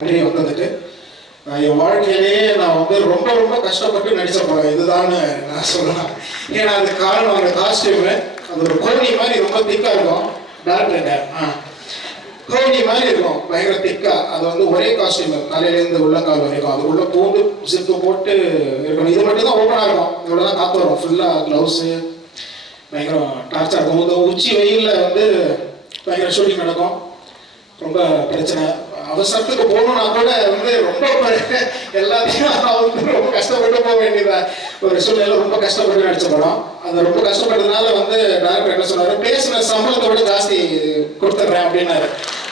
வந்ததுக்கு என் வாழ்க்கையிலேயே நான் வந்து ரொம்ப ரொம்ப கஷ்டப்பட்டு நடிச்ச படம் இதுதான் நான் சொல்லலாம். ஏன்னா அது காரணம் அந்த காஸ்டியூமு அது ஒரு கோழி மாதிரி ரொம்ப திக்காக இருக்கும். டேரக்டர் கோழி மாதிரி இருக்கும், பயங்கர திக்கா. அது வந்து ஒரே காஸ்டியூமு தலையிலேருந்து உள்ளங்கால் வரைக்கும். அது உள்ள பூண்டு ஜிப்பு போட்டு இருக்கணும். இது மட்டும் தான் ஓப்பனாக இருக்கும், இவ்வளோ தான் காற்று வரும். ஃபுல்லாக க்ளவுஸு பயங்கரம் டார்ச்சாக இருக்கும். உச்சி வெயிலில் வந்து பயங்கர ஷூட்டிங் நடக்கும். ரொம்ப பிரச்சனை. அவசரத்துக்கு போகணும்னா கூட வந்து ரொம்ப எல்லாத்தையும் வந்து ரொம்ப கஷ்டப்பட்டு போக வேண்டியதா ஒரு சூழ்நிலை. ரொம்ப கஷ்டப்பட்டு நடிச்ச படம். அது ரொம்ப கஷ்டப்பட்டதுனால வந்து டேரக்டர் என்ன சொன்னார், பேசின சம்பளத்தை விட ஜாஸ்தி கொடுத்துட்றேன் அப்படின்னாரு.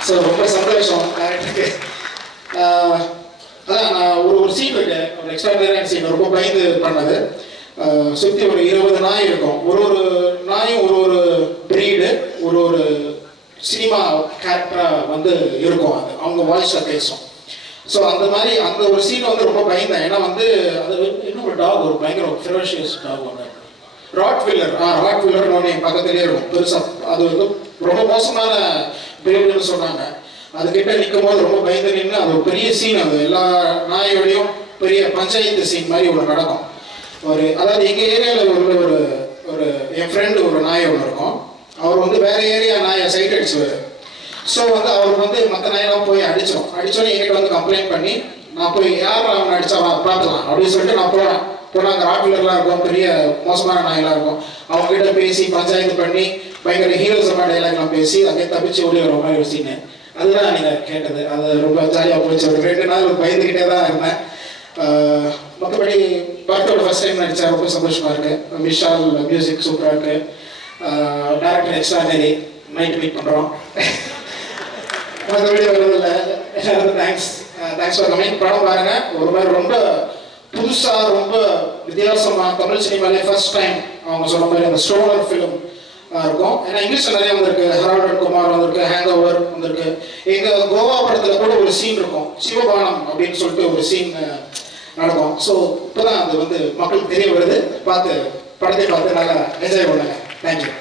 ஸோ ரொம்ப சந்தோஷம் டேரக்டருக்கு. அதான் நான் ஒரு சீன் இருக்கு, ஒரு எக்ஸ்ட்ராடனரியான சீன், ரொம்ப பயந்து பண்ணது. சுற்றி ஒரு 20 நாய் இருக்கும். ஒரு நாயும் ஒரு ப்ரீடு, ஒரு சினிமா கேரக்டராக வந்து இருக்கும். அது அவங்க வாய்ஸில் பேசும். ஸோ அந்த மாதிரி அந்த ஒரு சீன் வந்து ரொம்ப பயந்தேன். ஏன்னா வந்து அது இன்னும் ஒரு டாக், ஒரு பயங்கர ஃபெரோஷியஸ் டாக் ஒன்று, ராட்வில்லர்னு ஒன்று என் பக்கத்துலேயே இருக்கும் பெருசாக. அது வந்து ரொம்ப மோசமான பிரீடுன்னு சொன்னாங்க. அதுக்கிட்ட நிற்கும் போது ரொம்ப பயந்து நின்று அது ஒரு பெரிய சீன். அது எல்லா நாயோடையும் பெரிய பஞ்சாயத்து சீன் மாதிரி ஒன்று நடக்கும். அதாவது எங்கள் ஏரியாவில் ஒரு என் ஃப்ரெண்டு ஒரு நாய் ஒன்று இருக்கும். அவர் வந்து வேற ஏரியா நாயை சைட் அடிச்சுவார். ஸோ வந்து அவருக்கு வந்து மற்ற நாயெல்லாம் போய் அடித்தோன்னே என்கிட்ட வந்து கம்ப்ளைண்ட் பண்ணி, நான் போய் யார் அவனை அடித்தா பார்த்துக்கலாம் அப்படின்னு சொல்லிட்டு நான் போனால் அங்கே ராட்வில்லர்லாம் இருக்கும், பெரிய மோசமான நாயெல்லாம் இருக்கும். அவங்ககிட்ட பேசி பஞ்சாயத்து பண்ணி பயங்கர ஹீரோஸமான டைலாக்லாம் பேசி அங்கே தப்பிச்சு ஓடி வர மாதிரி ஒரு சீனு. அதுதான் நீங்கள் கேட்டது. அது ரொம்ப ஜாலியாக போச்சு. ஒரு 2 நாள் பயந்துக்கிட்டே தான் இருந்தேன். மற்றபடி படத்தோட ஃபர்ஸ்ட் டைம் நடித்தா ரொம்ப சந்தோஷமாக இருக்குது. விஷால் மியூசிக் சூப்பராக இருக்குது. டேரக்டர் எக்ஸ்ட்ராடனரி, நைட் மீட் பண்ணுறோம். மற்றபடி வருதில்லை. Thanks for coming. படம் பாருங்கள். ஒரு மாதிரி ரொம்ப புதுசாக ரொம்ப வித்தியாசமாக தமிழ் சினிமாலே ஃபர்ஸ்ட் டைம் அவங்க சொன்ன மாதிரி அந்த ஸ்டோனர் ஃபிலிம் இருக்கும். ஏன்னா இங்கிலீஷில் நிறைய வந்திருக்கு. ஹெரால்ட் அண்ட் குமார் வந்திருக்கு, ஹேங் ஓவர் வந்திருக்கு. எங்கள் கோவா படத்தில் கூட ஒரு சீன் இருக்கும், சிவபானம் அப்படின்னு சொல்லிட்டு ஒரு சீன் நடக்கும். ஸோ இப்போ தான் அது வந்து மக்களுக்கு தெரிய வருது. படத்தை பார்த்து நல்லா என்ஜாய் பண்ணுங்க. Thank you.